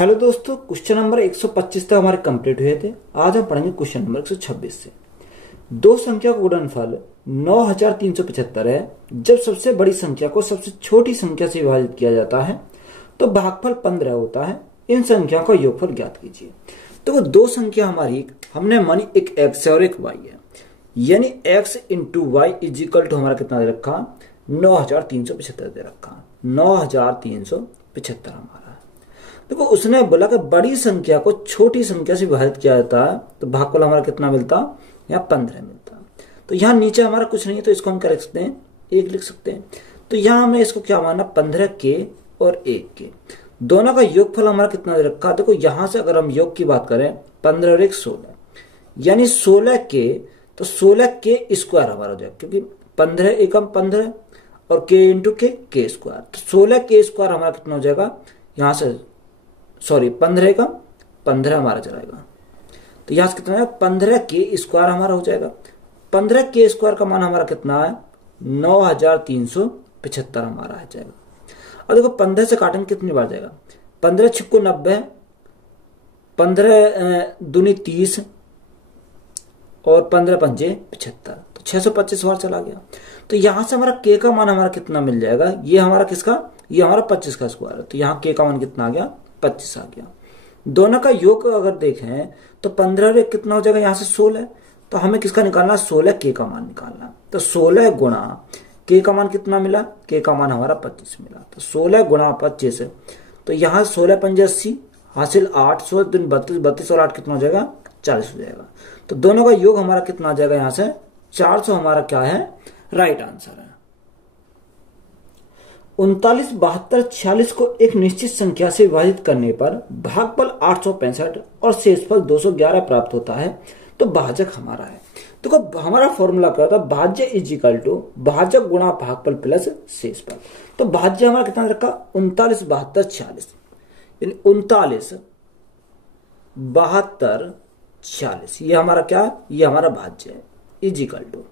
Hello दोस्तों, question number 125 तक हमारे कंप्लीट हुए थे। आज हम पढ़ेंगे क्वेश्चन नंबर 126 से। दो संख्या का गुणनफल 9375 है। जब सबसे बड़ी संख्या को सबसे छोटी संख्या से विभाजित किया जाता है तो भागफल 15 होता है। इन संख्या का योगफल ज्ञात कीजिए। तो वो दो संख्या हमारी हमने मानी, एक x है और एक y है, यानी x into y is equal to हमारा कितना दे रखा, 9375 दे रखा। 9375 हमारा। देखो उसने बोला कि बड़ी संख्या को छोटी संख्या से विभाजित किया जाता है तो भागफल हमारा कितना मिलता, यहाँ 15 मिलता। तो यहाँ नीचे हमारा कुछ नहीं है तो इसको हम क्या लिख सकते हैं, 1 लिख सकते हैं। तो यहाँ हमने इसको क्या माना, 15 के और 1 के दोनों का योगफल हमारा कितना दे रखा। देखो यहाँ से अगर हम योग की बात करें, 15 और 1 16, यानी 16 के, तो 16 के स्क्वायर हमारा हो जाएगा, क्योंकि 15 एकम 15 और के इंटू के स्क्वायर, तो 16 के स्क्वायर हमारा कितना हो जाएगा, यहाँ से 15 का 15 हमारा चलाएगा। तो यहां से कितना है, 15 के स्क्वायर हमारा हो जाएगा। 15 के स्क्वायर का मान हमारा कितना है, 9375 हमारा आ जाएगा। और देखो 15 से काटेंगे कितनी बार जाएगा, 15 छिक्को 90, 15 दूनी 30 और 15 पंजे 75, तो 625 बार चला गया। तो यहां से हमारा के का मान हमारा कितना मिल जाएगा, ये हमारा किसका, ये हमारा 25 का स्क्वायर है। तो यहाँ के का मान कितना आ गया, 25 आ गया। दोनों का योग अगर देखें तो 15 और 1 कितना हो जाएगा, यहाँ से 16, तो हमें किसका निकालना, 16 के का मान निकालना। तो 16 गुणा के का मान कितना मिला, के का मान हमारा 25 मिला। तो 16 गुणा 25, तो यहाँ 16 पंजे 80 हासिल 8, 16 32, 32 और 8 कितना हो जाएगा, 40 हो जाएगा। तो दोनों का योग हमारा कितना आ जाएगा, यहाँ से 400 हमारा क्या है, राइट आंसर है। 39, 72, 46 को एक निश्चित संख्या से विभाजित करने पर भागफल 865 और शेषफल 211 प्राप्त होता है तो भाजक हमारा है। तो हमारा फॉर्मूला क्या होता है, भाज्य इज इक्वल टू भाजक गुणा भागफल प्लस शेषफल। तो भाज्य हमारा कितना रखा, 39, 72, 46, यानी 39, 72, 46, ये हमारा क्या, ये हमारा भाज्य है। इज इक्वल टू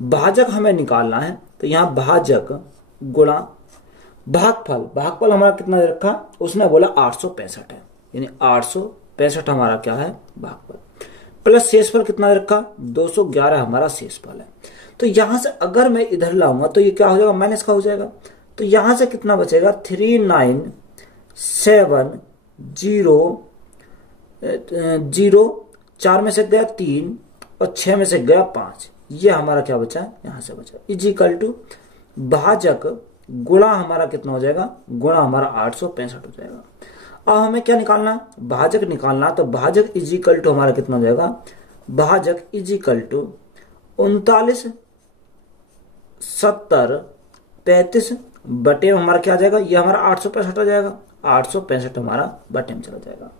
भाजक हमें निकालना है, तो यहाँ भाजक गुणा भागफल, भागफल हमारा कितना दे रखा, उसने बोला 865 है, यानी 865 हमारा क्या है, भागफल, प्लस शेषफल कितना दे रखा, 211 हमारा शेषफल है। तो यहां से अगर मैं इधर लाऊंगा तो ये क्या हो जाएगा, माइनस का हो जाएगा। तो यहां से कितना बचेगा, 3970, 4 में से गया 3 और 6 में से गया 5, ये हमारा क्या बचा है, यहां से बचा। इज इक्वल टू भाजक गुणा हमारा कितना हो जाएगा, गुणा हमारा 865 हो जाएगा। अब हमें क्या निकालना, भाजक निकालना। तो भाजक इज इक्वल टू हमारा कितना हो जाएगा, भाजक इज इक्वल टू 39, 70, 35 बटे हमारा क्या आ जाएगा, ये हमारा 865 आ जाएगा। 865 हमारा बटे में चला जाएगा।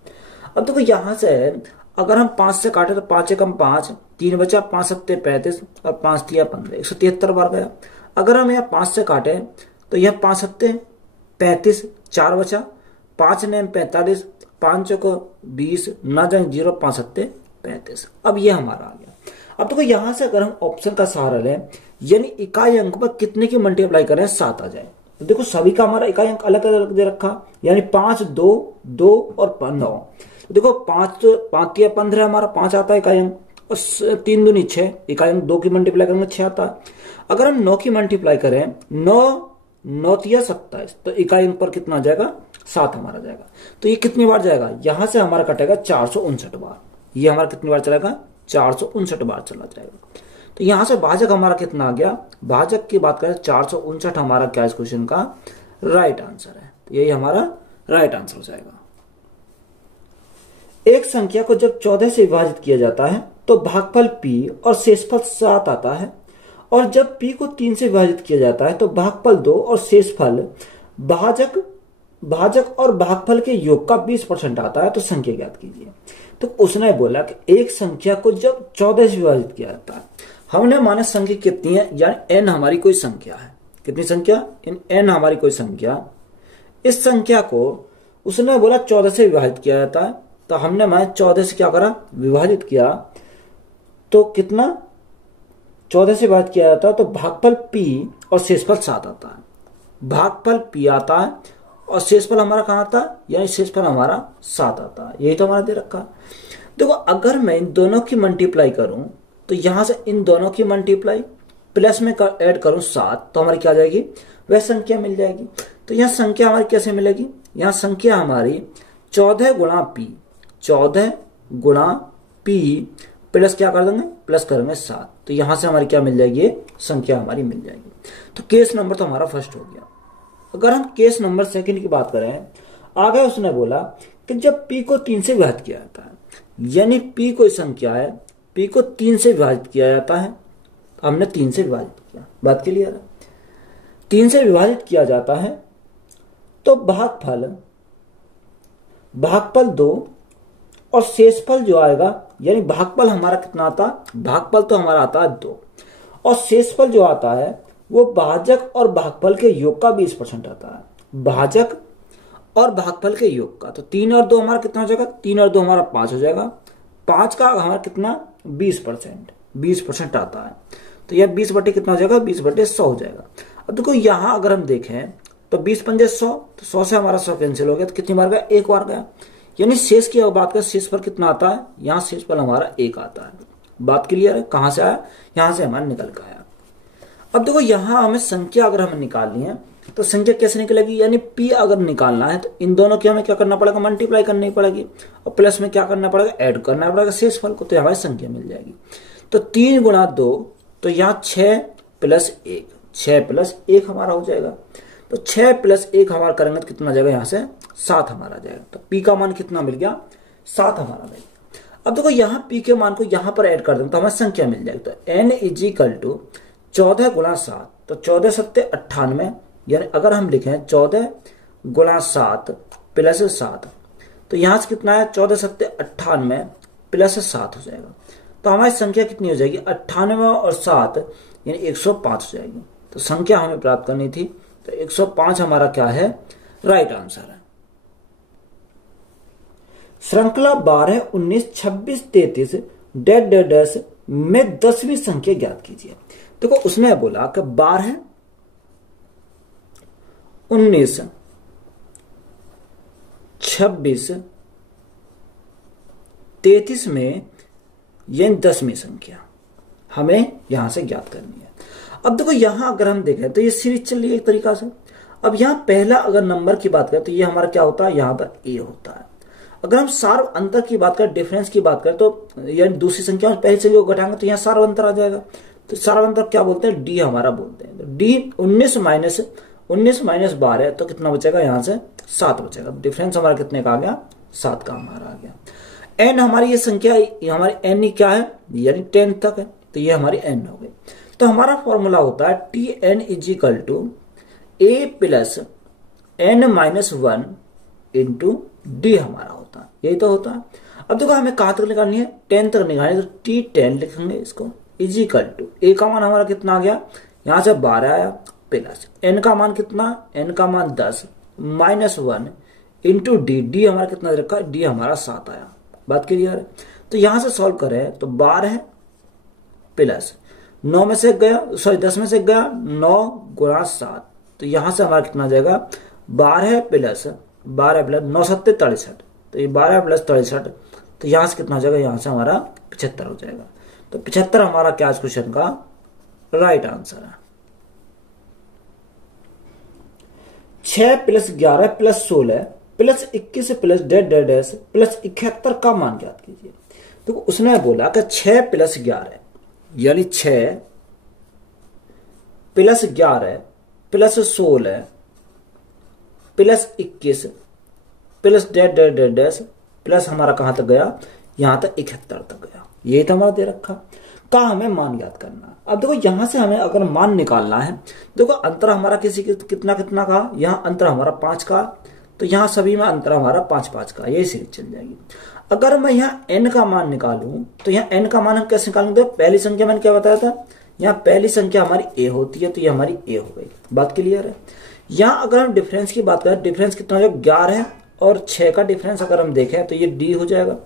अब देखो यहां से अगर हम 5 से काटे तो 5 एकम 5, 3 बचा, 5 सत्ते 35 और 5 तिया 15, 173 बार गया। अगर हम यहाँ 5 से काटे तो यह 5 सत्ते 35, 4 बचा, 5 ने 45, 5 चौको 20, ना जाए 0, 5 सत्ते 35। अब ये हमारा आ गया। अब देखो यहां से अगर हम ऑप्शन का सहारा लें, यानी इकाई अंक पर कितने की मल्टीप्लाई करें, 7 आ जाए। तो देखो सभी का हमारा इकाई अंक अलग अलग दे रखा, यानी 5, 2, 2 और 9। देखो 5 तिया 15 हमारा 5 आता है इकाई अंक, और 3 दूनी 6, इकाई अंक 2 की मल्टीप्लाई करेंगे 6 आता है। अगर हम 9 की मल्टीप्लाई करें, 9 तिया 27, तो इकाई अंक पर कितना आ जाएगा, 7 हमारा जाएगा। तो ये कितनी बार जाएगा, यहां से हमारा कटेगा 459 बार। ये हमारा कितनी बार चलेगा, 459 बार चला जाएगा। तो यहां से भाजक हमारा कितना आ गया, भाजक की बात करें 459 हमारा क्या इस क्वेश्चन का राइट आंसर है। तो यही हमारा राइट आंसर हो जाएगा। एक संख्या को जब 14 से विभाजित किया जाता है तो भागफल p और शेषफल 7 आता है, और जब p को 3 से विभाजित किया जाता है तो भागफल 2 और शेषफल भाजक और भागफल के योग का 20% आता है तो संख्या ज्ञात कीजिए। तो उसने बोला कि एक संख्या को जब 14 से विभाजित किया जाता है, हमने माना संख्या कितनी है, यानी n हमारी कोई संख्या है, कितनी संख्या, n हमारी कोई संख्या। इस संख्या को उसने बोला 14 से विभाजित किया जाता है, तो हमने माना 14 से क्या करा, विभाजित किया, तो कितना 14 से विभाजित किया जाता है तो भागफल p और शेषफल 7 आता है। भागफल p आता है और शेषफल हमारा कहाँ आता है, यानी शेषफल हमारा 7 आता है। यही तो हमारा दे रखा है। देखो अगर मैं इन दोनों की मल्टीप्लाई करूं तो यहां से इन दोनों की मल्टीप्लाई प्लस में ऐड करूं 7 तो हमारी क्या आ जाएगी, वह संख्या मिल जाएगी। तो यहाँ संख्या हमारी कैसे मिलेगी, यहाँ संख्या हमारी 14 गुणा पी, 14 गुणा पी प्लस क्या कर देंगे, प्लस करेंगे 7। तो यहां से हमारी क्या मिल जाएगी, संख्या हमारी मिल जाएगी। तो केस नंबर तो हमारा फर्स्ट हो गया। अगर हम केस नंबर सेकंड की बात करें, आगे उसने बोला कि जब p को 3 से विभाजित किया जाता है, यानी p कोई संख्या है, p को 3 से विभाजित किया जाता है, हमने 3 से विभाजित किया, बात क्लियर है, 3 से विभाजित किया जाता है तो भागफल 2 और शेषफल जो आएगा, यानी भागफल हमारा कितना आता, भागफल तो हमारा आता है 2 और शेषफल जो आता है वो भाजक और भागफल के योग का 20% आता है, भाजक और भागफल के योग का। तो 3 और 2 हमारा कितना हो जाएगा, 3 और 2 हमारा 5 हो जाएगा, 5 का हमारा कितना 20% आता है। तो यह 20 बटे कितना हो जाएगा, 20 बटे 100 हो जाएगा। अब देखो यहाँ अगर हम देखें तो 20 पंजे 100, तो 100 से हमारा 100 कैंसिल हो गया, तो कितनी बार गया, एक बार गया। यानी शेष की बात करें, शेषफल कितना आता है, यहाँ शेषफल हमारा 1 आता है। बात क्लियर है, कहां से आया, यहां से हमारा निकल के आया। अब देखो यहाँ हमें संख्या अगर हमें निकालनी है तो संख्या कैसे निकलेगी, यानी p अगर निकालना है तो इन दोनों की हमें क्या करना पड़ेगा, मल्टीप्लाई करनी पड़ेगी और प्लस में क्या करना पड़ेगा, ऐड करना पड़ेगा शेषफल को, तो हमारी संख्या मिल जाएगी। तो 3 गुणा 2, तो यहाँ 6 प्लस 1, 6 प्लस 1 हमारा हो जाएगा। तो 6 प्लस 1 हमारा करेंगे तो कितना जाएगा, यहाँ से 7 हमारा जाएगा। तो p का मान कितना मिल गया, 7 हमारा मिल गया। अब देखो यहाँ p के मान को यहाँ पर ऐड कर देंगे तो हमें संख्या मिल जाएगी। तो n = 14 गुणा 7, तो 14 सत्ते 98, यानी अगर हम लिखें 14 गुणा 7 प्लस 7, तो यहां से कितना है, 14 सत्ते 98 प्लस 7 हो जाएगा। तो हमारी संख्या कितनी हो जाएगी, 98 और 7 यानी 105 हो जाएगी। तो संख्या हमें प्राप्त करनी थी, तो 105 हमारा क्या है, राइट आंसर है। श्रृंखला 12, 19, 26, 33 डैश में 10वीं संख्या ज्ञात कीजिए। देखो उसने बोला कि 12, 19, 26, 33 में ये 10वीं संख्या हमें यहां से ज्ञात करनी है। अब देखो यहां अगर हम देखें तो ये सीरीज चल रही है एक तरीका से। अब यहां पहला अगर नंबर की बात करें तो ये हमारा क्या होता है, यहां पर a होता है। अगर हम सार्व अंतर की बात करें, डिफरेंस की बात करें, तो यानी दूसरी संख्या में पहली संख्या को घटाएंगे तो यहाँ सार्व अंतर आ जाएगा। तो सार्व अंतर क्या बोलते हैं, d हमारा बोलते हैं। तो d 19 माइनस 12, तो कितना बचेगा, यहाँ से 7 बचेगा। डिफरेंस हमारा कितने का आ गया, 7 का हमारा आ गया। n हमारी ये संख्या, ये हमारी n क्या है, यानी 10 तक है, तो ये हमारी n हो गई। तो हमारा फॉर्मूला होता है Tn = a plus n-1 into d हमारा होता है, यही तो होता है। अब देखो हमें कहां तक निकालनी है, 10 तक निकालनी है, तो T10 लिखेंगे इसको, = a का मान हमारा कितना आ गया, यहां से 12 आया, प्लस n का मान कितना, n का मान 10 -1 इंटू d हमारा कितना रखा है, d हमारा 7 आया। बात क्लियर है। तो यहां से सॉल्व करें तो 12 प्लस 9 में से गया, सॉरी 10 में से गया, 9 गुणा 7, तो यहां से हमारा कितना जाएगा, 12 प्लस 9 सत्ते 63, तो ये 12 प्लस 63, तो यहां से कितना हो जाएगा, यहां से हमारा 75 हो जाएगा। तो 75 हमारा क्या इस क्वेश्चन का राइट आंसर है। 6 plus 11 plus 16 plus 21 plus dash plus 71 का मान ज्ञात कीजिए। तो उसने बोला कि 6 प्लस 11 यानी 6 plus 11 plus 16 plus 21 plus dash plus हमारा कहां तक गया, यहां तक 71 तक गया। यही तो हमारा दे रखा का हमें मान ज्ञात करना। अब देखो यहां से हमें अगर मान निकालना है, देखो अंतर हमारा किसी कितना कितना का, यहाँ अंतर हमारा 5 का, तो यहाँ सभी में अंतर हमारा 5 का, यही सीरीज चल जाएगी। अगर मैं यहाँ n का मान निकालूं तो यहाँ n का मान हम कैसे निकालेंगे, पहली संख्या मैंने क्या बताया था, यहाँ पहली संख्या हमारी a होती है, तो ये हमारी a हो गई। बात क्लियर है। यहाँ अगर हम डिफरेंस की बात करें, डिफरेंस कितना हो जाएगा, 11 और 6 का डिफरेंस अगर हम देखें तो ये d हो जाएगा।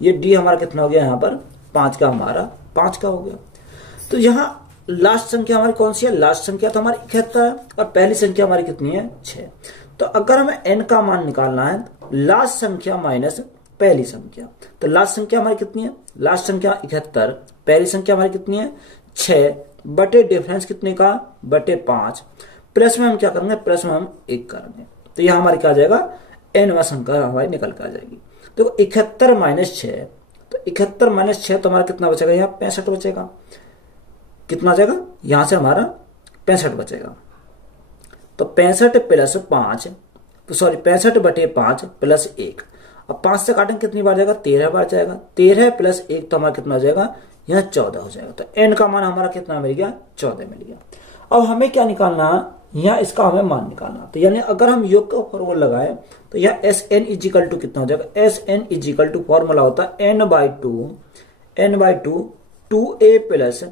ये d हमारा कितना हो गया, यहाँ पर 5 का हमारा 5 का हो गया। तो यहाँ लास्ट संख्या हमारी कौन सी है, लास्ट संख्या तो हमारी 71 है और पहली संख्या हमारी कितनी है, 6। तो अगर हमें n का मान निकालना है लास्ट संख्या माइनस पहली संख्या, तो लास्ट संख्या हमारी कितनी है, लास्ट संख्या 71, पहली संख्या हमारी कितनी है 6 बटे डिफरेंस कितने का बटे 5, प्लस में हम क्या करेंगे, प्लस में हम 1 करेंगे, तो यह हमारी क्या आ जाएगा nवा संख्या हमारी निकल के आ जाएगी। देखो 71 माइनस 6, तो 71 माइनस 6 तो हमारा कितना बचेगा, यहाँ 65 बचेगा, कितना जाएगा यहां से हमारा 65 बचेगा, तो 65 प्लस 5 तो सॉरी 65 बटे 5 प्लस 1, अब 5 से काटेंगे कितनी बार जाएगा 13 बार जाएगा, 13 प्लस 1 तो हमारा कितना हो जाएगा यहाँ 14 हो जाएगा, तो n का मान हमारा कितना मिल गया 14 मिल गया। अब हमें क्या निकालना, यहाँ इसका हमें मान निकालना, तो यानी अगर हम योग का फॉर्मूला लगाए तो यह एस एन इजिकल टू कितना हो जाएगा, S N equal to formula होता है n by two 2a plus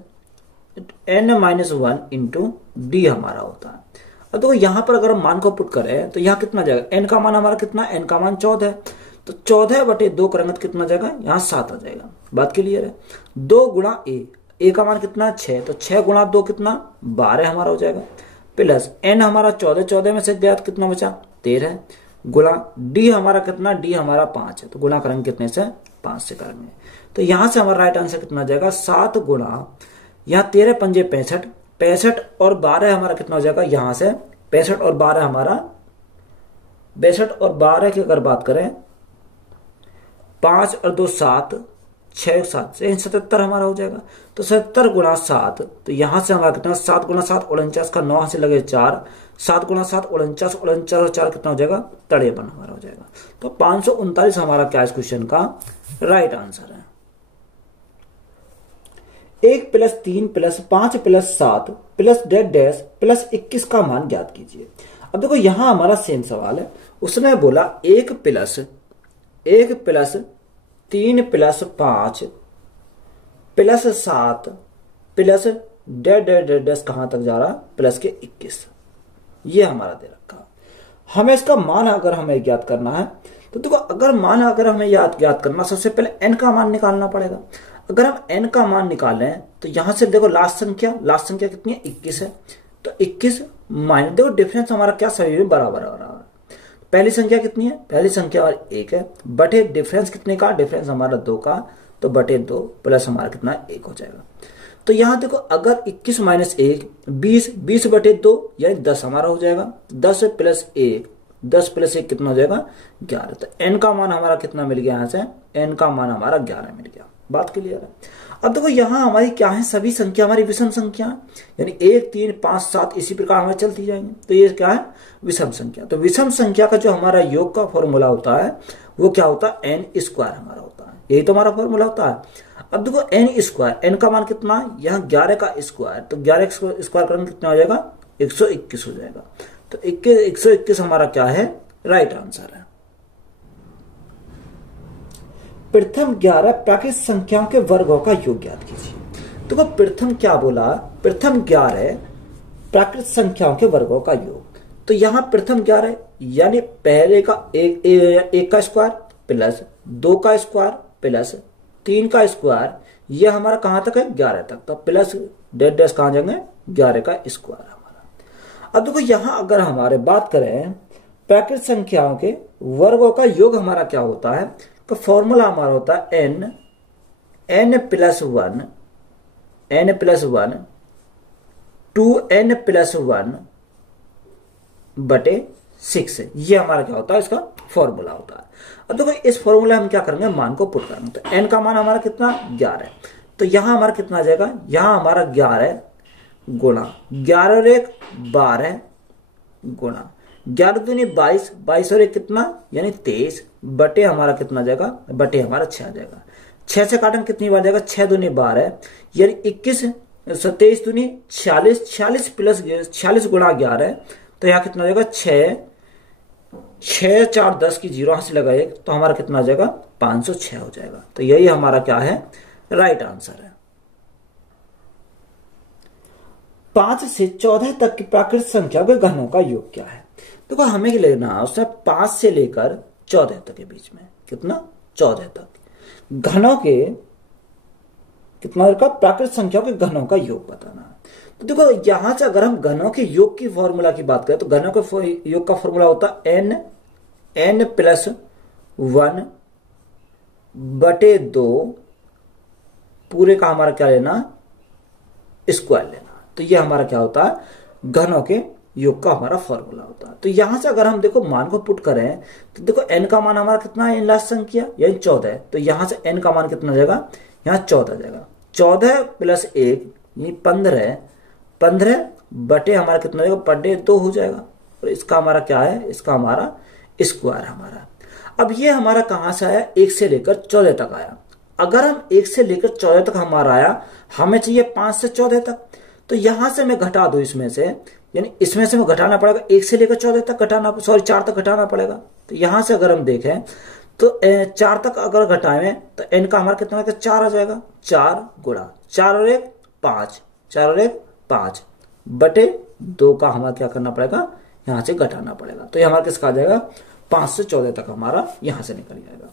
n-1 into D हमारा होता है। अब देखो यहाँ पर अगर हम मान को पुट करें तो यहाँ कितना जाएगा, n का मान हमारा कितना, n का मान 14 है, तो 14 बटे 2 करेंगे तो कितना जाएगा, यहाँ 7 आ जाएगा, बात क्लियर है। 2 गुणा a का मान कितना 6, तो 6 गुणा 2 कितना 12 हमारा हो जाएगा, प्लस n हमारा 14 में से गया तो कितना बचा 13, गुणा d हमारा कितना, d हमारा 5 है, तो गुणा करेंगे कितने से 5 से करेंगे, तो यहां से हमारा राइट आंसर कितना जाएगा 7 गुणा, यहाँ 13 पंजे 65, 65 और 12 हमारा कितना हो जाएगा, यहां से 65 और 12 हमारा 62 और 12 की अगर बात करें 5 और 2 7, 6 7 से 77 हमारा हो जाएगा, तो 77 गुणा 7, तो यहां से हमारा कितना 7 गुणा 7 49 का 9 से लगे 4, 7 गुणा 7 49 और 4 कितना हो जाएगा 53 हमारा हो जाएगा, तो 539 हमारा क्या इस क्वेश्चन का राइट आंसर है। 1 plus 3 plus 5 plus 7 plus dead dash plus 21 का मान ज्ञात कीजिए। अब देखो यहां हमारा सेम सवाल है, उसने बोला 1 plus 3 plus 5 plus 7 plus dead dash कहां तक जा रहा प्लस के 21, ये हमारा दे रखा। हमें इसका मान अगर हमें ज्ञात करना है तो देखो अगर मान अगर हमें ज्ञात करना, सबसे पहले n का मान निकालना पड़ेगा। अगर हम n का मान निकालें तो यहां से देखो लास्ट संख्या कितनी है 21 है, तो 21 माइनस देखो डिफरेंस हमारा क्या सभी में बराबर हो रहा है। पहली संख्या कितनी है, पहली संख्या हमारी 1 है, बटे डिफरेंस कितने का, डिफरेंस हमारा 2 का, तो बटे 2 प्लस हमारा कितना 1 हो जाएगा। तो यहां देखो अगर 21 माइनस 1 20, 20 बटे 2 यानी 10 हमारा हो जाएगा, 10 प्लस 1 10 प्लस 1 कितना हो जाएगा 11, तो n का मान हमारा कितना मिल गया, यहां से n का मान हमारा 11 मिल गया, बात क्लियर है। अब देखो यहां हमारी क्या है, सभी संख्या हमारी विषम संख्या यानी 1 3 5 7 इसी प्रकार हमें चलती जाएंगे, तो ये क्या है विषम संख्या। तो विषम संख्या का जो हमारा योग का फॉर्मूला होता है वो क्या होता है n स्क्वायर हमारा होता है, यही तो हमारा फॉर्मूला होता है। अब देखो n स्क्वायर, n का मान कितना, यहाँ 11 का स्क्वायर, तो 11 स्क्वायर करेंगे कितना हो जाएगा 121 हो जाएगा, तो 121 हमारा क्या है राइट आंसर है। प्रथम 11 प्राकृत संख्याओं के वर्गों का योग ज्ञात कीजिए। तो प्रथम क्या बोला, प्रथम 11 प्राकृत संख्याओं के वर्गों का योग, तो यहां प्रथम 11 यानी पहले का एक का स्क्वायर प्लस 2 का स्क्वायर प्लस 3 का स्क्वायर, यह हमारा कहां तक है 11 तक, तो प्लस डेड डैश कहां जाएंगे 11 का स्क्वायर हमारा। अब देखो यहां अगर हमारे बात करें प्राकृत संख्याओं के वर्गों का योग हमारा क्या होता है, तो फॉर्मूला हमारा होता है n प्लस 1 2n प्लस 1 बटे 6, ये हमारा क्या होता है इसका फॉर्मूला होता है। अब देखो इस फॉर्मूला हम क्या करेंगे, मान को पुट करेंगे, तो n का मान हमारा कितना 11, तो यहां हमारा कितना आ जाएगा, यहां हमारा 11 गुणा 11 और 1 12 गुणा 11 दूनी 22, 22 और 1 कितना यानी 23 बटे हमारा कितना जाएगा, बटे हमारा 6 आ जाएगा। 6 से काटेंगे कितनी बार जाएगा, 6 दूनी 12 यानी 21, 27 दूनी 46, 46 प्लस 46 गुणा 11, तो यहाँ कितना जाएगा 6 4 10 की 0 से लगा 1, तो हमारा कितना आ जाएगा 506 हो जाएगा। तो यही हमारा क्या है राइट आंसर है। 5 से 14 तक की प्राकृत संख्या के घनों का योग क्या है। देखो हमें लेना उसने 5 से लेकर 14 तक के बीच में, कितना 14 तक घनों के कितना का प्राकृत संख्या के घनों का योग बताना है। तो देखो यहां से अगर हम घनों के योग की फॉर्मूला की बात करें तो घनों के योग का फॉर्मूला होता है n प्लस 1 बटे 2 पूरे का हमारा क्या लेना, स्क्वायर लेना। तो ये हमारा क्या होता है, घनों के योग का हमारा फॉर्मूला होता है। तो यहां से अगर हम देखो मान को पुट करें तो देखो n का मान हमारा कितना है, इन लास्ट संख्या यानी 14 है। तो यहां से n का मान कितना जाएगा, यहाँ 14 जाएगा। 14 प्लस 1 ये 15 बटे हमारा कितना जाएगा, बटे 2 हो जाएगा। और इसका हमारा क्या है, इसका हमारा स्क्वायर हमारा। अब ये हमारा कहां से आया, 1 से लेकर 14 तक आया। अगर हम 1 से लेकर 14 तक हमारा आया, हमें चाहिए 5 से 14 तक। तो यहां से मैं घटा दूं इसमें से, यानी इसमें से मैं घटाना पड़ेगा 1 से लेकर 14 तक घटाना, 4 तक घटाना पड़ेगा। तो यहां से अगर हम देखें तो 4 तक अगर घटाएं तो n का हमारा कितना 4 आ जाएगा। 4 गुणा 4 और 1 5, 4 और 1 5 बटे 2 का हमारा क्या करना पड़ेगा, यहां से घटाना पड़ेगा। तो ये हमारा किसका आ जाएगा, 5 से 14 तक हमारा यहां से निकल जाएगा।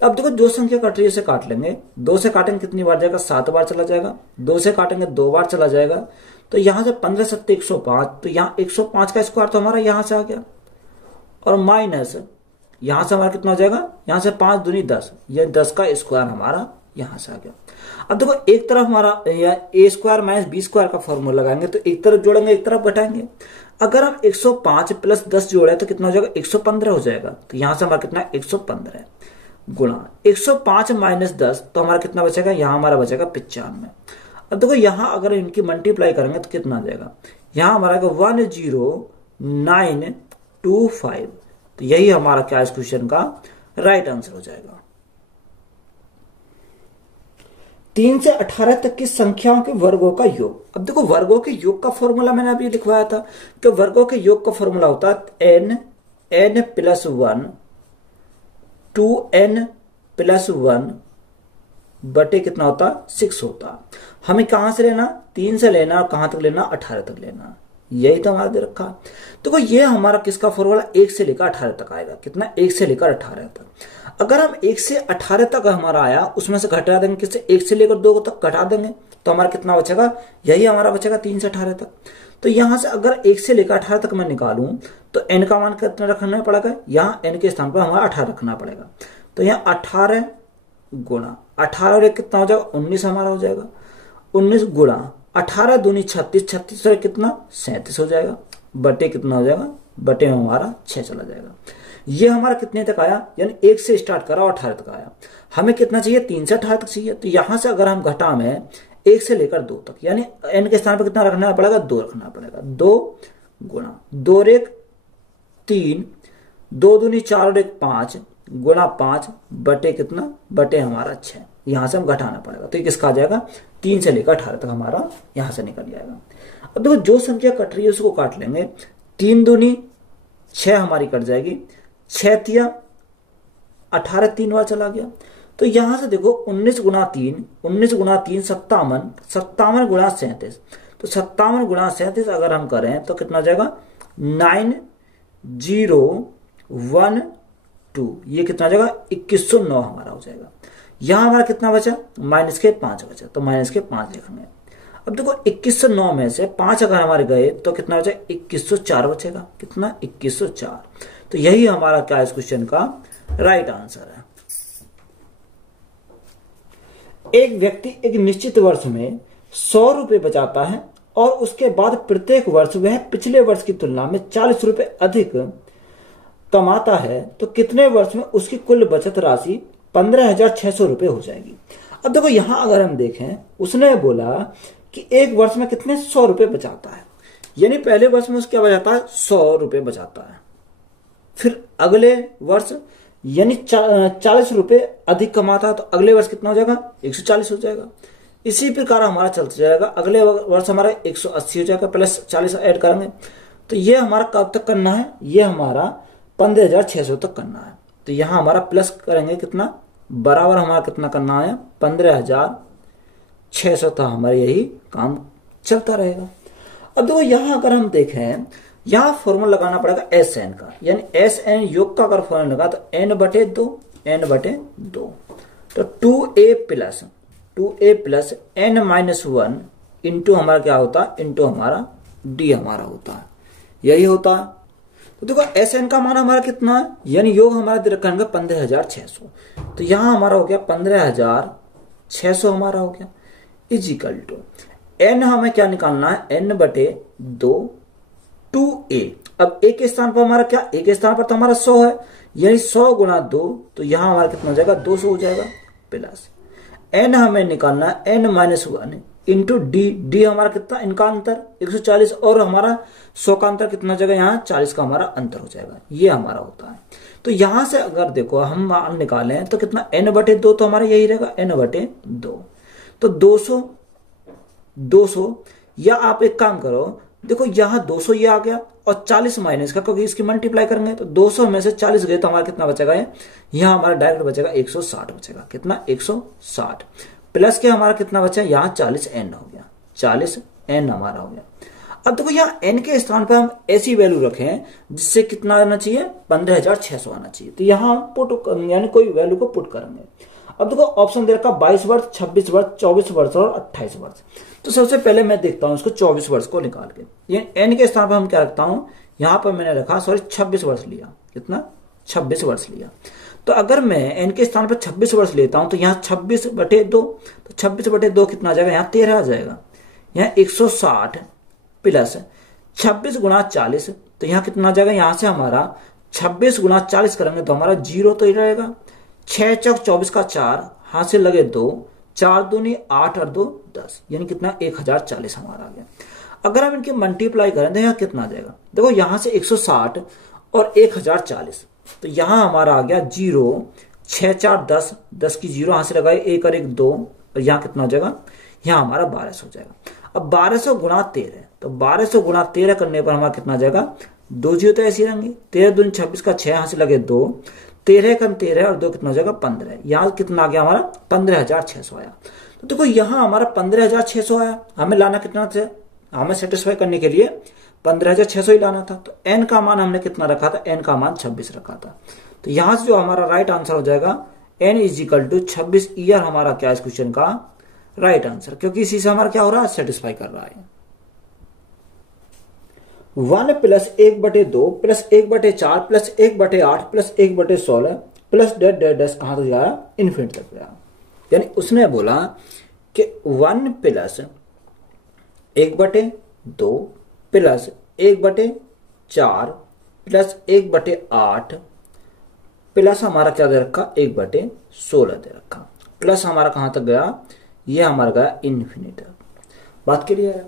अब देखो जो संख्या कट रही है उसे काट लेंगे। 2 से काटेंगे कितनी बार जाएगा, 7 बार चला जाएगा। 2 से काटेंगे 2 बार चला जाएगा। तो यहां से 15 7 105, तो यहाँ 105 का स्क्वायर तो हमारा यहां से आ गया। और माइनस यहां से हमारा कितना हो जाएगा, यहां से 5 दूनी 10, ये 10 का स्क्वायर हमारा यहां से आ गया। अब देखो एक तरफ हमारा ए स्क्वायर माइनस बी स्क्वायर का फॉर्मूला लगाएंगे तो एक तरफ जोड़ेंगे एक तरफ घटाएंगे। अगर हम 105 प्लस 10 जोड़े तो कितना हो जाएगा, 115 हो जाएगा। तो यहां से हमारा कितना 115 है गुणा 105 माइनस 10, तो हमारा कितना बचेगा, यहां हमारा बचेगा 95। अब देखो यहां अगर इनकी मल्टीप्लाई करेंगे तो कितना आ जाएगा, यहां हमारा 10925। तो यही हमारा क्या इस क्वेश्चन का राइट आंसर हो जाएगा। 3 से 18 तक की संख्याओं के वर्गों का योग। अब देखो वर्गों के योग का फॉर्मूला मैंने अभी लिखवाया था कि वर्गों के योग का फॉर्मूला होता है n प्लस 1 2n प्लस 1 बटे कितना होता, 6 होता। हमें कहां से लेना, 3 से लेना और कहां तक लेना, 18 तक लेना। यही तो हमारा दे रखा। तो ये हमारा किसका फॉर्मूला 1 से लेकर 18 तक आएगा। कितना, 1 से लेकर 18 तक। अगर हम 1 से 18 तक हमारा आया, उसमें से घटा देंगे किससे, 1 से लेकर 2 तक घटा देंगे तो हमारा कितना बचेगा, यही हमारा बचेगा 3 से 18 तक। तो यहां से अगर 1 से लेकर 18 तक मैं निकालूं तो n का मान कितना रखना पड़ेगा, यहाँ n के स्थान पर हमारा 18 रखना पड़ेगा। तो यहाँ 18 गुणा 18 और 1 कितना हो जाएगा, 19 हमारा हो जाएगा। 19 गुणा 18 दूनी 36, 36 और कितना 37 हो जाएगा। बटे कितना हो जाएगा, बटे में हमारा 6 चला जाएगा। ये हमारा कितने तक आया, यानी 1 से स्टार्ट करा और 18 तक आया। हमें कितना चाहिए, 3 से 18 तक चाहिए। तो यहां से अगर हम घटा में 1 से लेकर 2 तक, यानी n के स्थान पर कितना रखना पड़ेगा, 2 रखना पड़ेगा। 2 गुणा 2 और 1 3, 2 दूनी 4 और 1 5 गुणा 5 बटे कितना, बटे हमारा 6। यहां से हम घटाना पड़ेगा। तो ये किसका आ जाएगा, 3 से लेकर 18 तक हमारा यहां से निकल जाएगा। अब देखो जो संख्या कट रही है उसको काट लेंगे। 3 दूनी 6 हमारी कट जाएगी, 6 तिया 18 3 बार चला गया। तो यहां से देखो 19 गुणा 3 57, 57 गुणा 37। तो 57 गुणा 37 अगर हम करें तो कितना जाएगा, 9012। ये कितना जाएगा, 2109 हमारा हो जाएगा। यहां हमारा कितना बचा, माइनस के 5 बचा। तो माइनस के 5 लिखेंगे। अब देखो 2109 में से 5 अगर हमारे गए तो कितना बचा, 2104 बचेगा। कितना, 2104। तो यही हमारा क्या इस क्वेश्चन का राइट आंसर है। एक व्यक्ति एक निश्चित वर्ष में 100 रुपए बचाता है और उसके बाद प्रत्येक वर्ष वह पिछले वर्ष की तुलना में 40 रुपए अधिक कमाता है, तो कितने वर्ष में उसकी कुल बचत राशि 15,600 रुपए हो जाएगी। अब देखो यहां अगर हम देखें, उसने बोला कि एक वर्ष में कितने 100 रुपए बचाता है, यानी पहले वर्ष में उसका क्या बचाता है, 100 रुपए बचाता है। फिर अगले वर्ष यानी 40 रुपए अधिक कमाता है, तो अगले वर्ष कितना हो जाएगा, 140 हो जाएगा। इसी प्रकार हमारा चलता जाएगा। अगले वर्ष हमारा 180 हो जाएगा, प्लस 40 ऐड करेंगे। तो ये हमारा कब तक करना है, ये हमारा 15,600 तक करना है। तो यहां हमारा प्लस करेंगे कितना, बराबर हमारा कितना करना है, 15,600 था हमारा, यही काम चलता रहेगा। अब देखो यहां अगर हम देखें, यहां फॉर्मूला लगाना पड़ेगा एस एन का, यानी एस एन योग का अगर फॉर्मूला लगा तो n बटे 2। तो 2a प्लस n-1 इंटू हमारा क्या होता है, इंटू हमारा डी हमारा होता है, यही होता है। तो देखो एस एन का मान हमारा कितना है, यानी योग हमारा दे रखा है 15,600, तो यहां हमारा हो गया 15,600 हमारा हो गया, इज इक्वल टू एन हमें क्या निकालना है, एन बटे 2 2a। अब ए के स्थान पर हमारा क्या, ए के स्थान पर तो हमारा 100 है, यानी 100 गुणा 2, तो यहां हमारा कितना हो जाएगा, 200 हो जाएगा, प्लस एन हमें निकालना है N minus 1 into D, D हमारा कितना, इनका अंतर 140, और हमारा 100 का अंतर कितना जगह, यहाँ 40 का हमारा अंतर हो जाएगा, ये हमारा होता है। तो यहां से अगर देखो हम मान निकालें तो कितना, n बटे 2 तो हमारा यही रहेगा, n बटे 2, तो 200 या आप एक काम करो, देखो यहां 200 ये आ गया और 40 माइनस का, क्योंकि इसकी मल्टीप्लाई करेंगे तो 200 में से 40 गए तो हमारा कितना बचेगा, यहाँ हमारा डायरेक्ट बचेगा 160 बचेगा, कितना 160, प्लस के हमारा कितना बचा, यहाँ 40n हो गया, 40n हमारा हो गया। अब देखो यहाँ n के स्थान पर हम ऐसी वैल्यू रखें जिससे कितना आना चाहिए, 15,600 आना चाहिए, तो यहाँ पुट यानी कोई वैल्यू को पुट करेंगे। अब देखो ऑप्शन दे रखा 22 वर्ष, 26 वर्ष, 24 वर्ष और 28 वर्ष। तो सबसे पहले मैं देखता हूं इसको 24 वर्ष को निकाल के, ये n के स्थान पर हम क्या रखता हूं, यहां पर मैंने रखा 26 वर्ष लिया, कितना 26 वर्ष लिया। तो अगर मैं n के स्थान पर 26 वर्ष लेता हूं तो यहाँ 26 बटे 2, तो 26 बटे 2 कितना आ जाएगा, यहाँ 13 आ जाएगा, यहाँ 160 प्लस 26 गुणा 40, तो यहाँ कितना आ जाएगा, यहाँ से हमारा 26 गुणा 40 करेंगे तो हमारा 0 तो ही रहेगा, 6 चौक 24 का 4, हाथ से लगे 2, 4 दूनी 8 और 2 10, यानी कितना 1040 हमारा आ गया। अगर हम इनके मल्टीप्लाई करें तो यहाँ कितना आ जाएगा, देखो यहाँ से 160 और 1040, तो यहाँ हमारा आ गया 0, 6 4 10, 10 की 0 हाथ से लगाए, 1 और 1 2, और यहाँ कितना हो जाएगा, यहाँ हमारा 1200 हो जाएगा। अब 1200 गुणा 13, तो 1200 गुणा 13 करने पर हमारा कितना आ जाएगा, 2 जीरो तो ऐसी रहेंगे, 13 दूनी 26 का 6 हाथ से लगे 2, 13 कम 13 और 2 कितना हो जाएगा 15, यहाँ कितना आ गया हमारा 15,600 आया। तो देखो यहाँ हमारा 15,600 आया, हमें लाना कितना था, हमें सेटिस्फाई करने के लिए 15,600 ही लाना था, तो n का मान हमने कितना रखा था, n का मान 26 रखा था। तो यहां से जो हमारा राइट आंसर हो जाएगा n is equal to 26 year हमारा क्या इस क्वेश्चन का राइट आंसर, क्योंकि इसी से हमारा क्या हो रहा है, सेटिस्फाई कर रहा है। 1 plus 1/2 plus 1/4 plus 1/8 plus 1/16 plus डेस कहां तक जाया, इन्फिनिट तक गया। यानी उसने बोला कि 1 प्लस 1/2 प्लस 1/4 प्लस 1/8 प्लस हमारा क्या दे रखा, 1/16 दे रखा, प्लस हमारा कहां तक गया, ये हमारा गया इन्फिनिट। बात क्लियर है।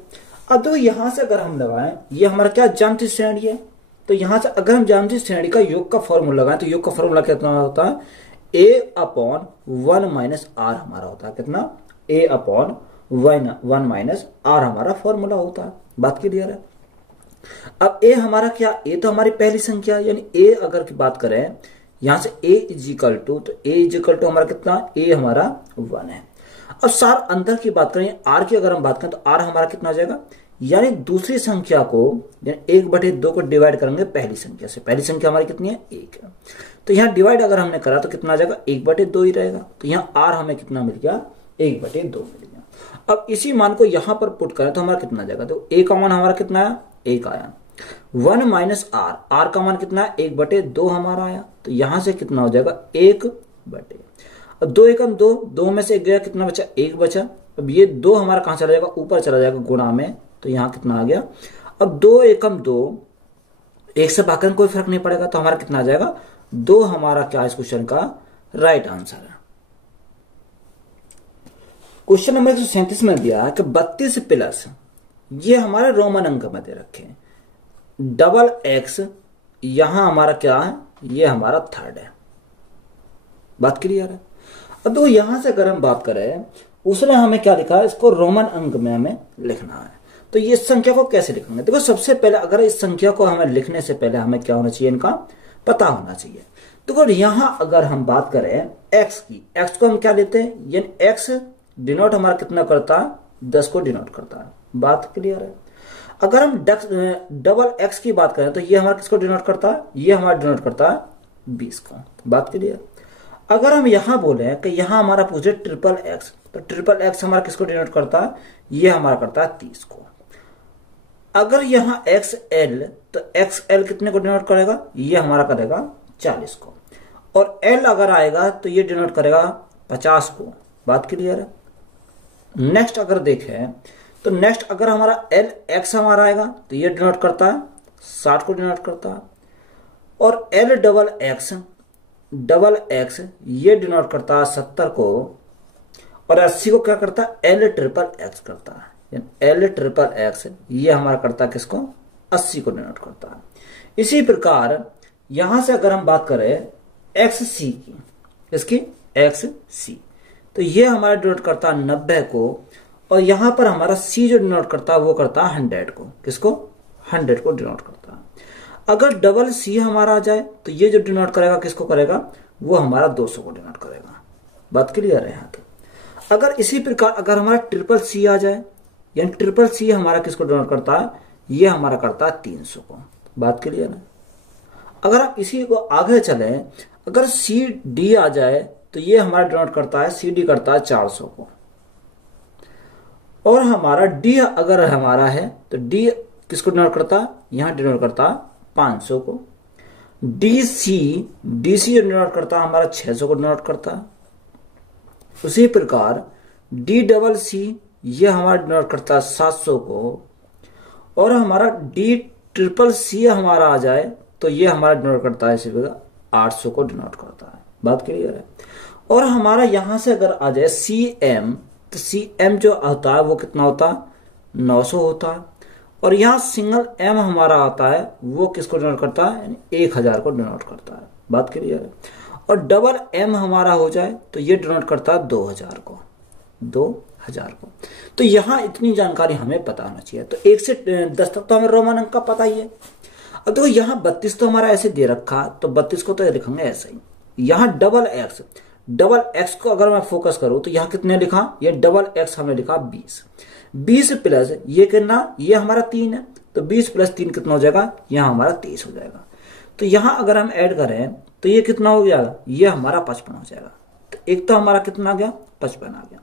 अब तो यहां से अगर हम लगाएं, ये हमारा क्या ज्यामितीय श्रेणी है, तो यहां से अगर हम ज्यामितीय श्रेणी का योग का फॉर्मूला लगाएं तो योग का फॉर्मूला कितना होता है, a/1 माइनस आर हमारा होता है, कितना a/1 माइनस आर हमारा फॉर्मूला होता है। बात क्लियर है। अब a हमारा क्या, a तो हमारी पहली संख्या, यानी a अगर की बात करें यहां से a इज इक्वल टू, तो a इज इक्वल टू हमारा कितना, a हमारा 1 है। अब सार अंतर की बात करें, r की अगर हम बात करें तो r हमारा कितना हो जाएगा, यानी दूसरी संख्या को 1/2 को डिवाइड करेंगे पहली संख्या से, पहली संख्या हमारी कितनी है, 1 है। तो यहाँ डिवाइड अगर हमने करा तो कितना आ जाएगा, 1/2 ही रहेगा, तो यहाँ r हमें कितना मिल गया, 1/2 मिल गया। अब इसी मान को यहां पर पुट करें तो हमारा कितना आ जाएगा, तो a का मान हमारा कितना आया, 1 आया, 1 माइनस r का मान कितना है, 1/2 हमारा आया, तो यहां से कितना हो जाएगा 1/2। अब 2 एकम 2, 2 में से 1 गया, कितना बचा, 1 बचा। अब ये 2 हमारा कहां चला जाएगा, ऊपर चला जाएगा गुणा में, तो यहां कितना आ गया। अब 2 एकम 2, 1 से भागकर कोई फर्क नहीं पड़ेगा, तो हमारा कितना आ जाएगा, 2 हमारा क्या इस क्वेश्चन का राइट आंसर है। क्वेश्चन नंबर 137 में दिया है कि 32 प्लस, ये हमारे रोमन अंक में दे रखे हैं, XX यहां हमारा क्या है, ये हमारा थर्ड है। बात क्लियर है। अब तो यहां से अगर हम बात करें, उसने हमें क्या लिखा है, इसको रोमन अंक में हमें लिखना है, तो ये संख्या को कैसे लिखेंगे। देखो सबसे पहले अगर इस संख्या को हमें लिखने से पहले हमें क्या होना चाहिए, इनका पता होना चाहिए। तो यहां अगर हम बात करें x की, x को हम क्या लेते हैं, यानी x डिनोट हमारा कितना करता है, 10 को डिनोट करता है। बात क्लियर है। अगर हम डबल x की बात करें तो ये हमारा किसको डिनोट करता है, ये हमारा डिनोट करता है 20 का। बात क्लियर। अगर हम यहाँ बोले कि यहाँ हमारा पूछे ट्रिपल एक्स, तो ट्रिपल एक्स हमारा किसको डिनोट करता है, ये हमारा करता है 30 को। अगर यहाँ एक्स एल, तो एक्स एल कितने को डिनोट करेगा, ये हमारा करेगा 40 को। और एल अगर आएगा तो ये डिनोट करेगा 50 को। बात क्लियर है। नेक्स्ट अगर देखें तो नेक्स्ट अगर हमारा एल एक्स हमारा आएगा तो ये डिनोट करता है 60 को डिनोट करता है। और एल डबल एक्स ये डिनोट करता है 70 को। और 80 को क्या करता है, एल ट्रिपल एक्स करता है। एल ट्रिपल एक्स ये हमारा करता है किसको, 80 को डिनोट करता है। इसी प्रकार यहां से अगर हम बात करें एक्स सी की, इसकी एक्स सी, तो ये हमारा डिनोट करता है 90 को। और यहां पर हमारा सी जो डिनोट करता है वो करता है 100 को। किसको, 100 को डिनोट करता है। अगर डबल सी हमारा आ जाए तो ये जो डिनोट करेगा किसको करेगा, वो हमारा 200 को डिनोट करेगा। बात क्लियर है यहाँ तो। अगर इसी प्रकार अगर हमारा ट्रिपल सी आ जाए, यानी ट्रिपल सी हमारा किसको डिनोट करता है, ये हमारा करता है 300 को। बात क्लियर है। अगर आप इसी को आगे चले, अगर सी डी आ जाए तो ये हमारा डिनोट करता है, सी डी करता है 400 को। और हमारा डी अगर हमारा है तो डी किसको डिनोट करता है, यहां डिनोट करता है 500 को। डी सी जो डिनोट करता है हमारा 600 को डिनोट करता है। उसी प्रकार डी डबल सी ये हमारा डिनोट करता है 700 को। और हमारा डी ट्रिपल सी हमारा आ जाए तो ये हमारा डिनोट करता है इसी प्रकार 800 को डिनोट करता है। बात क्लियर है। और हमारा यहां से अगर आ जाए सी एम, तो सी एम जो होता है वो कितना होता है, 900 होता है। और यहाँ सिंगल एम हमारा आता है वो किसको डिनोट करता है, यानी 1000 को डिनोट करता है। बात क्लियर है। और डबल एम हमारा हो जाए तो ये डिनोट करता है 2000 को, 2000 को। तो यहाँ इतनी जानकारी हमें पता होना चाहिए। तो 1 से 10 तक तो हमें रोमन अंक का पता ही है। अब देखो यहाँ 32 तो हमारा ऐसे दे रखा, तो 32 को तो लिखेंगे ऐसे ही। यहाँ डबल एक्स को अगर मैं फोकस करूं तो यहाँ कितने लिखा, ये डबल एक्स हमने लिखा 20 प्लस ये कितना, ये हमारा 3 है, तो 20 प्लस 3 कितना हो जाएगा, यहाँ हमारा 30 हो जाएगा। तो यहाँ अगर हम ऐड करें तो ये कितना हो जाएगा, ये हमारा 55 हो जाएगा। तो एक तो हमारा कितना आ गया, 55 आ गया।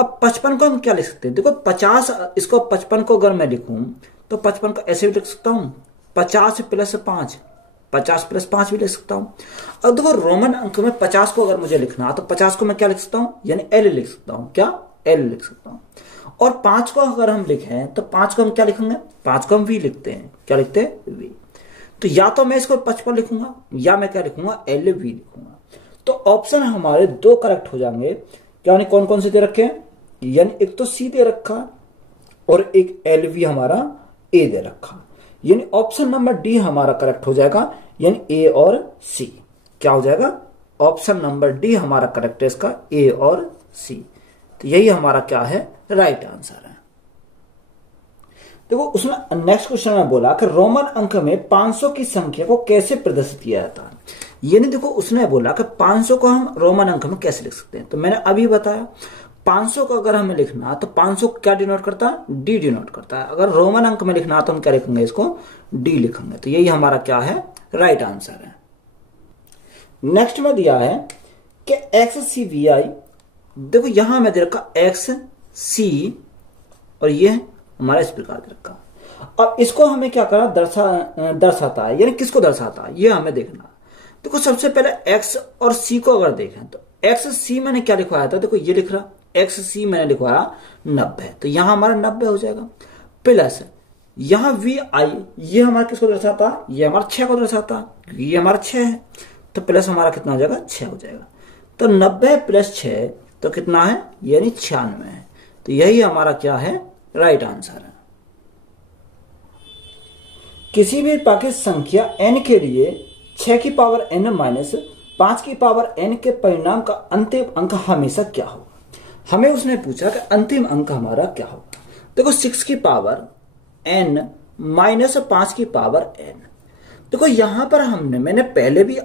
अब 55 को हम क्या लिख सकते हैं, देखो 50, इसको 55 को अगर मैं लिखूं तो 55 को ऐसे भी लिख सकता हूं, 50 प्लस 5, 50 प्लस 5 भी लिख सकता हूं। अब देखो रोमन अंक में 50 को अगर मुझे लिखना तो 50 को मैं क्या लिख सकता हूं, यानी एल लिख सकता हूं। क्या, एल लिख सकता हूं। और 5 को अगर हम लिखें तो 5 को हम क्या लिखेंगे, 5 को हम वी लिखते हैं। क्या लिखते हैं, वी। तो या तो मैं इसको 55 लिखूंगा या मैं क्या लिखूंगा, एल वी लिखूंगा। तो ऑप्शन हमारे 2 करेक्ट हो जाएंगे। क्या कौन कौन से दे रखे हैं, यानी एक तो सी दे रखा और एक एल वी हमारा ए दे रखा, यानी ऑप्शन नंबर डी हमारा करेक्ट हो जाएगा। यानी ए और सी क्या हो जाएगा, ऑप्शन नंबर डी हमारा करेक्ट है, इसका ए और सी। तो यही हमारा क्या है, राइट आंसर है। देखो उसमें नेक्स्ट क्वेश्चन में बोला कि रोमन अंक में 500 की संख्या को कैसे प्रदर्शित किया जाता है। यानी देखो उसने बोला कि 500 को हम रोमन अंक में कैसे लिख सकते हैं। तो मैंने अभी बताया 500 को अगर हमें लिखना तो 500 क्या डिनोट करता है, डी डिनोट करता है। अगर रोमन अंक में लिखना तो हम क्या लिखेंगे, इसको डी लिखेंगे। तो यही हमारा क्या है, राइट आंसर है। नेक्स्ट में दिया है कि एक्स सी वी आई, देखो यहां में दे रखा एक्स सी और ये हमारा इस प्रकार दे रखा। अब इसको हमें क्या करना, दर्शाता है, यानी किसको दर्शाता है ये हमें देखना। देखो सबसे पहले एक्स और सी को अगर देखें तो एक्स सी मैंने क्या लिखवाया था, देखो ये लिख रहा एक्स सी मैंने लिखवाया 90, तो यहां हमारा 90 हो जाएगा। प्लस यहां वी आई ये हमारा किसको दर्शाता है, ये हमारा 6 को दर्शाता है, ये हमारा 6 है, तो प्लस हमारा कितना हो जाएगा, 6 हो जाएगा। तो 90 प्लस 6 तो कितना है, यानी 96 है। तो यही हमारा क्या है, राइट आंसर है। किसी भी प्राकृत संख्या n के लिए 6 की पावर n माइनस 5 की पावर n के परिणाम का अंतिम अंक हमेशा क्या होगा। हमें उसने पूछा कि अंतिम अंक हमारा क्या होगा। देखो 6 की पावर n माइनस 5 की पावर n, देखो यहां पर मैंने पहले भी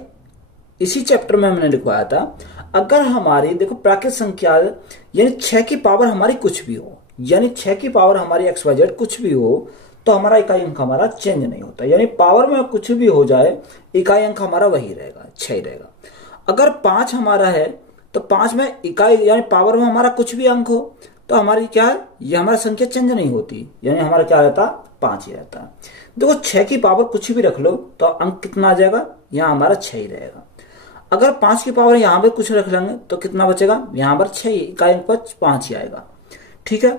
इसी चैप्टर में मैंने लिखवाया था, अगर हमारी देखो प्राकृत संख्या यानी 6 की पावर हमारी कुछ भी हो, यानी 6 की पावर हमारी XYZ कुछ भी हो, तो हमारा इकाई अंक हमारा चेंज नहीं होता। यानी पावर में कुछ भी हो जाए इकाई अंक हमारा वही रहेगा, 6 ही रहेगा। अगर 5 हमारा है तो 5 में इकाई यानी पावर में हमारा कुछ भी अंक हो तो हमारी क्या है, ये हमारी संख्या चेंज नहीं होती, यानी हमारा क्या रहता, 5 ही रहता है। देखो 6 की पावर कुछ भी रख लो तो अंक कितना आ जाएगा, यहाँ हमारा 6 ही रहेगा। अगर 5 की पावर यहाँ पर कुछ रख लेंगे तो कितना बचेगा, यहाँ पर 6 इकाई अंक पर 5 ही आएगा। ठीक है,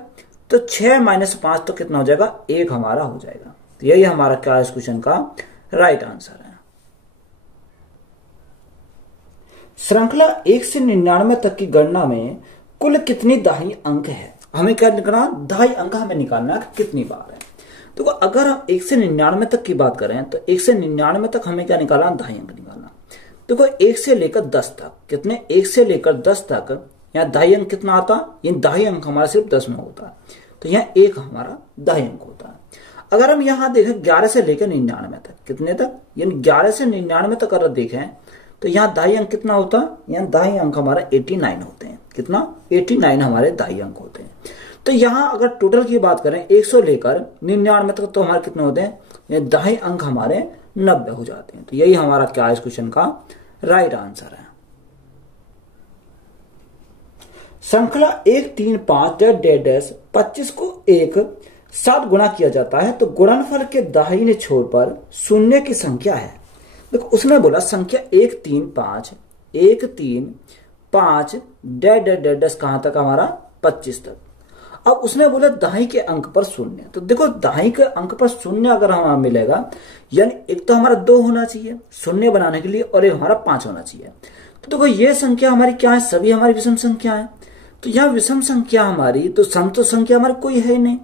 तो 6 - 5 तो कितना हो जाएगा, 1 हमारा हो जाएगा। तो यही हमारा क्या है इस क्वेश्चन का राइट आंसर है। श्रृंखला 1 से 99 तक की गणना में कुल कितनी दाई अंक है, हमें क्या निकालना, दाई अंक हमें निकालना है कितनी बार है। तो अगर हम 1 से 99 तक की बात करें तो 1 से 99 तक हमें क्या निकालना, दाई अंक निकालना। देखो 1 से लेकर 10 तक कितने, 1 से लेकर 10 तक यहाँ दाई अंक कितना आता, ये दाई अंक हमारा सिर्फ 10 में होता है, तो यहाँ 1 हमारा दाई अंक होता है। अगर हम यहाँ देखें 11 से लेकर 99 तक कितने तक, यानी 11 से 99 तक अगर देखें तो यहाँ दाई अंक कितना होता है, यहाँ दाई अंक हमारा 89 होते हैं। कितना, 89 हमारे दाई अंक होते हैं। तो यहाँ अगर टोटल की बात करें 100 लेकर 99 तक तो हमारे कितने होते हैं, ये दाई अंक हमारे 90 हो जाते हैं। तो यही हमारा क्या है इस क्वेश्चन का राइट आंसर है। श्रृंखला 1 3 5 डैश 25 को 7 गुणा किया जाता है तो गुणनफल के दाहिने छोर पर शून्य की संख्या है। देखो उसने बोला संख्या 1 3 5 डैश कहां तक, हमारा 25 तक। अब उसने बोला दाई के अंक पर शून्य, तो देखो दाई के अंक पर शून्य अगर हमें मिलेगा, यानी एक तो हमारा 2 होना चाहिए शून्य बनाने के लिए और एक हमारा 5 होना चाहिए। तो देखो ये संख्या हमारी क्या है, सभी हमारी विषम संख्या है। तो यहाँ विषम संख्या हमारी, तो सम तो संख्या हमारी कोई है ही नहीं।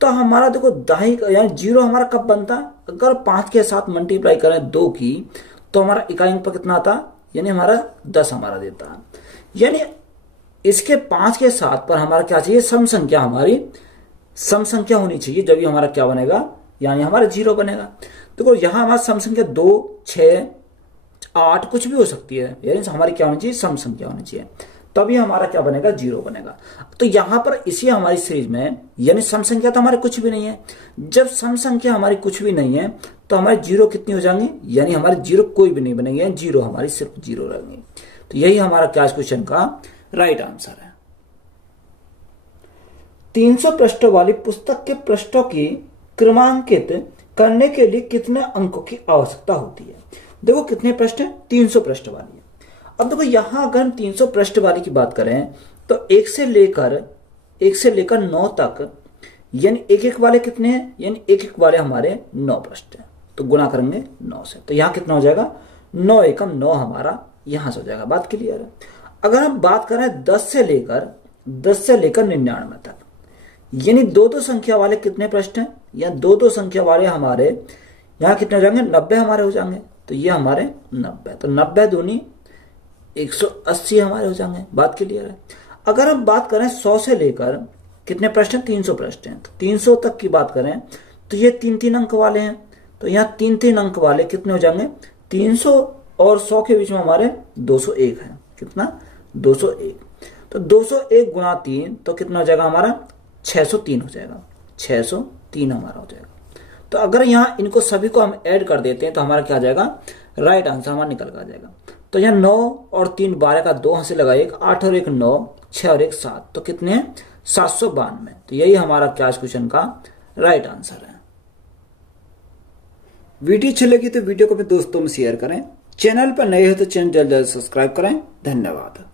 तो हमारा देखो दाई यानी 0 हमारा कब बनता है, अगर 5 के साथ मल्टीप्लाई करें 2 की तो हमारा इकाई अंक पर कितना आता, यानी हमारा 10 हमारा देता है। यानी इसके 5 के साथ पर हमारा क्या चाहिए, सम संख्या, हमारी सम संख्या होनी चाहिए, जब ये हमारा क्या बनेगा, यानी हमारा 0 बनेगा। देखो यहाँ हमारा सम संख्या 2 6 8 कुछ भी हो सकती है, यानी हमारी क्या होनी चाहिए, सम संख्या होनी चाहिए, तभी हमारा क्या बनेगा, 0 बनेगा। तो यहां पर इसी हमारी सीरीज में यानी सम संख्या तो हमारे कुछ भी नहीं है, जब सम संख्या हमारी कुछ भी नहीं है तो हमारे 0 कितनी हो जाएंगे, यानी हमारे 0 कोई भी नहीं बनेंगे, 0 हमारी सिर्फ 0 रहेंगे। तो यही हमारा क्या क्वेश्चन का राइट आंसर है। 300 पृष्ठों वाली पुस्तक के पृष्ठों की क्रमांकित करने के लिए कितने अंकों की आवश्यकता होती है। देखो कितने पृष्ठ है, 300 पृष्ठ वाली है। अब देखो यहां अगर हम 300 पृष्ठ वाली की बात करें तो 1 से लेकर 9 तक, यानी 1 वाले कितने हैं, यानी 1 वाले हमारे 9 पृष्ठ हैं, तो गुणा करेंगे 9 से, तो यहां कितना हो जाएगा, 9 एकम 9 हमारा यहां से हो जाएगा। बात क्लियर है। अगर हम बात करें 10 से लेकर 99 तक, यानी 2 संख्या वाले कितने पृष्ठ हैं, या 2 संख्या वाले हमारे यहाँ कितने हो जाएंगे, 90 हमारे हो जाएंगे। तो ये हमारे 90, तो 90 दूनी 180 हमारे हो जाएंगे। बात क्लियर है। अगर हम बात करें 100 से लेकर कितने पृष्ठ हैं, 300 पृष्ठ हैं, तो 300 तक की बात करें तो ये 3 अंक वाले हैं, तो यहाँ 3 अंक वाले कितने हो जाएंगे, 300 और 100 के बीच में हमारे 201 है। कितना, 201। तो 201 गुणा 3 तो कितना हो जाएगा हमारा, 603 हो जाएगा, 603 हमारा हो जाएगा। तो अगर यहाँ इनको सभी को हम ऐड कर देते हैं तो हमारा क्या आ जाएगा, राइट आंसर हमारा निकल कर आ जाएगा। तो यहाँ 9 और 3 12 का 2 से लगा 1 8 और 1 9 6 और 1 7, तो कितने हैं, 792। तो यही हमारा क्या क्वेश्चन का राइट आंसर है। वीडियो अच्छी लगी तो वीडियो को अपने दोस्तों में शेयर करें, चैनल पर नए हो तो चैनल जल्द सब्सक्राइब करें। धन्यवाद।